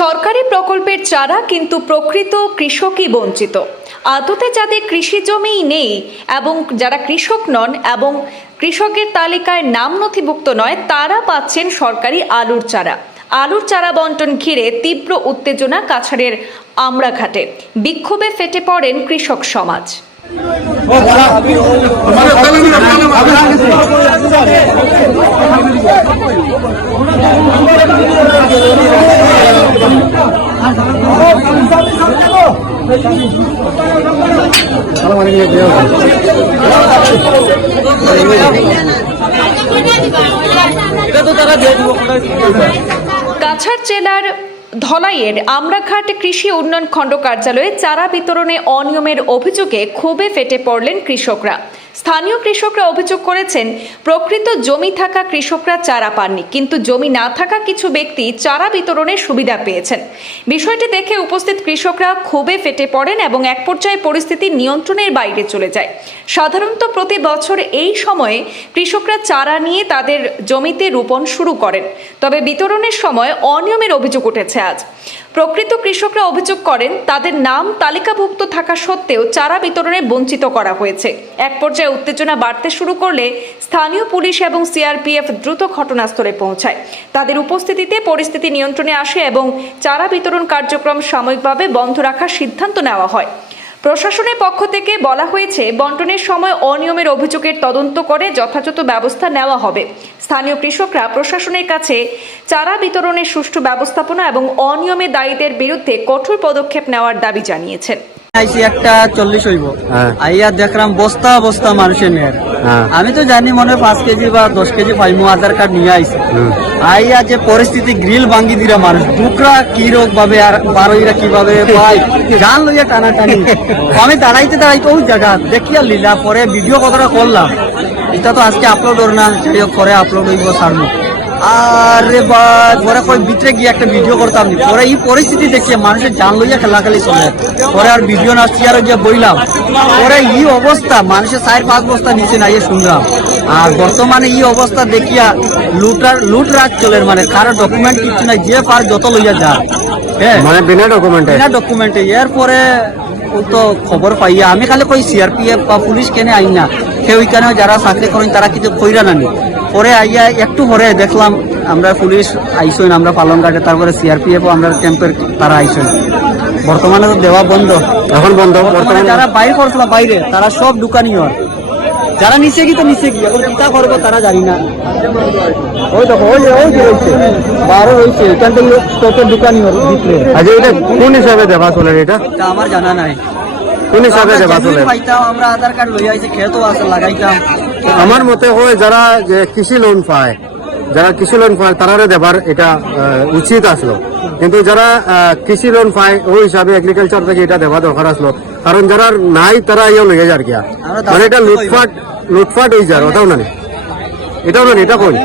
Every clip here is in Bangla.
সরকারি প্রকল্পের চারা কিন্তু প্রকৃত কৃষকই বঞ্চিত। আদতে যাদের কৃষি জমিই নেই এবং যারা কৃষক নন এবং কৃষকের তালিকায় নাম নথিভুক্ত নয়, তারা পাচ্ছেন সরকারি আলুর চারা। আলুর চারা বন্টন ঘিরে তীব্র উত্তেজনা কাছাড়ের আমড়াঘাটে। বিক্ষোভে ফেটে পড়েন কৃষক সমাজ। কাছাড় জেলার ধলাইয়ের আমরাঘাট কৃষি উন্নয়ন খণ্ড কার্যালয়ে চারা বিতরণে অনিয়মের অভিযোগে ক্ষোভে ফেটে পড়লেন কৃষকরা। স্থানীয় কৃষকরা অভিযোগ করেছেন, প্রকৃত জমি থাকা কৃষকরা চারা পাননি, কিন্তু জমি না থাকা কিছু ব্যক্তি চারা বিতরণের সুবিধা পেয়েছেন। বিষয়টি দেখে উপস্থিত কৃষকরা ক্ষোভে ফেটে পড়েন এবং এক পর্যায়ে পরিস্থিতি নিয়ন্ত্রণের বাইরে চলে যায়। সাধারণত প্রতি বছর এই সময়ে কৃষকরা চারা নিয়ে তাদের জমিতে রোপণ শুরু করেন, তবে বিতরণের সময় অনিয়মের অভিযোগ উঠেছে আজ। প্রকৃত কৃষকরা অভিযোগ করেন, তাদের নাম তালিকাভুক্ত থাকা সত্ত্বেও চারা বিতরণে বঞ্চিত করা হয়েছে। এক পর্যায়ে উত্তেজনা বাড়তে শুরু করলে স্থানীয় পুলিশ এবং সিআরপিএফ দ্রুত ঘটনাস্থলে পৌঁছায়। তাদের উপস্থিতিতে পরিস্থিতি নিয়ন্ত্রণে আসে এবং চারা বিতরণ কার্যক্রম সাময়িকভাবে বন্ধ রাখার সিদ্ধান্ত নেওয়া হয়। প্রশাসনের পক্ষ থেকে বলা হয়েছে বন্টনের সময় অনিয়মের অভিযোগের তদন্ত করে যথাযথ ব্যবস্থা নেওয়া হবে স্থানীয় কৃষকরা প্রশাসনের কাছে চারা বিতরণের সুষ্ঠু ব্যবস্থাপনা এবং অনিয়মে দায়ীদের বিরুদ্ধে কঠোর পদক্ষেপ নেওয়ার দাবি জানিয়েছেন আইসি একটা চল্লিশ হইব হ্যাঁ। আইয়া দেখলাম বস্তা বস্তা মানুষের নেয় হ্যাঁ। আমি তো জানি মনে হয় পাঁচ কেজি বা দশ কেজি পাইমু আধার কার্ড নিয়ে আইসি আইয়া যে পরিস্থিতি গ্রিল ভাঙ্গি দিরা মানুষ দুকরা কি রোগ ভাবে আর বারোইরা কীভাবে পাই গান লইয়া টানা টানি আমি দাঁড়াইতে দাঁড়াইতে ওই জায়গা দেখিয়া লিলা পরে ভিডিও কথাটা করলাম। এটা তো আজকে আপলোড ওর না পরে আপলোড হইব সারমু আরে বা পরে কই ভিতরে গিয়ে একটা ভিডিও করতাম নি। পরে এই পরিস্থিতি দেখিয়ে মানুষের জান লইয়া খেলাখালি চলে। পরে আর ভিডিও না চেয়ারে গিয়ে বইলাম। পরে এই অবস্থা মানুষের চার পাঁচ বস্তা নিচে না ইয়ে শুনলাম। আর বর্তমানে এই অবস্থা দেখিয়া লুটার লুট রাজ চলে মানে কারও ডকুমেন্ট কিছু নাই যে পার যত লইয়া যা হ্যাঁ। মানে বিনা ডকুমেন্টে বিনা ডকুমেন্টে এরপরে ও তো খবর পাইয়া আমি খালি কই সিআরপিএফ বা পুলিশ কেনে আই না। সে ওইখানে যারা চাকরি করেন তারা কিছু কইরা নানি পরে আইয়া একটু পরে দেখলাম আমরা পুলিশ আইসইন আমরা পালন ঘাটে তারপরে সিআরপিএফ আমরা ক্যাম্পের তারা আইসইন। বর্তমানে তো দেওয়া বন্ধ। এখন বন্ধ বর্তমানে যারা বাইর করছিল বাইরে তারা সব দোকানি হয় যারা নিচে গিয়ে তো নিচে গিয়ে এখন কিতা করব তারা জানি না। ওই দেখো ওই যে ওই যে রয়েছে বারো রয়েছে এখান থেকে সবের দোকানি ওর ভিতরে। আচ্ছা এটা কোন হিসাবে দেবা চলে এটা? তা আমার জানা নাই। দেবা চলে আমরা আধার কার্ড লই আইছি খেতও আছে লাগাইতাম। আমার মতে হয় যারা যে কৃষি লোন পায় যারা কৃষি লোন পায় তারা দেবার এটা উচিত আসলো। কিন্তু যারা কৃষি লোন পায় ওই হিসাবে এগ্রিকালচার থেকে এটা দেওয়া দরকার আসলো। কারণ যারা নাই তারা ইয়ে লেগে যার গিয়া। মানে এটা লুটফাট লুটফাট হয়ে যার ওটাও না এটাও না এটা কই?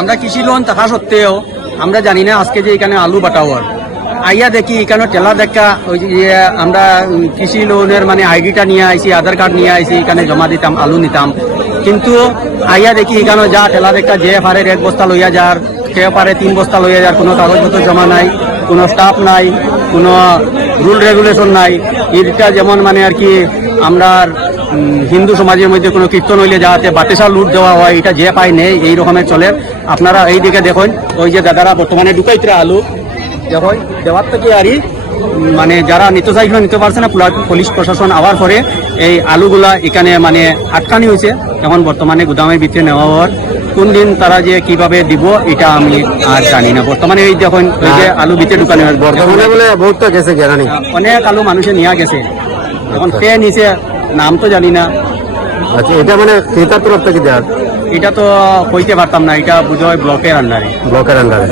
আমরা কৃষি লোন থাকা সত্ত্বেও আমরা জানি না আজকে যে এখানে আলু বাটাও হয় আইয়া দেখি এখানে টেলা দেখা, ওই যে ইয়ে আমরা কৃষি লোনের মানে আইডিটা নিয়ে আইছি, আধার কার্ড নিয়ে আইছি, এখানে জমা দিতাম, আলু নিতাম। কিন্তু আইয়া দেখি এখানে যা টেলা দেখা, যে পারে এক বস্তা লইয়া যার, সে পারে তিন বস্তা লইয়া যার, কোনো কাগজপত্র জমা নাই, কোনো স্টাফ নাই, কোনো রুল রেগুলেশন নাই। এটা যেমন মানে আর কি, আমরা হিন্দু সমাজের মধ্যে কোনো কীর্তন হইলে যাতে বাতেশা লুট দেওয়া হয়, এটা যে পায় নেই, এই রকমের চলে। আপনারা এই দিকে দেখুন, ওই যে দাদারা বর্তমানে ঢুকাইতে আলু। দেখুন দেওয়ার থেকে আরই মানে যারা নিতে চাইছিল নিতে পারছে না পুলিশ প্রশাসন আওয়ার পরে এই আলুগুলা এখানে মানে আটকানি হয়েছে। এখন বর্তমানে গুদামের ভিতরে নেওয়া হওয়ার কোন দিন তারা যে কীভাবে দিব এটা আমি আর জানি না। বর্তমানে এই দেখুন ওই যে আলু ভিতরে ঢুকানো বর্তমানে বলে বহুত গেছে গেরানি অনেক আলু মানুষে নিয়ে গেছে। এখন কে নিচে নাম তো জানি না। আচ্ছা এটা মানে ক্রেতার তরফ থেকে এটা তো কইতে পারতাম না এটা বুঝো ব্লকের আন্ডারে ব্লকের আন্ডারে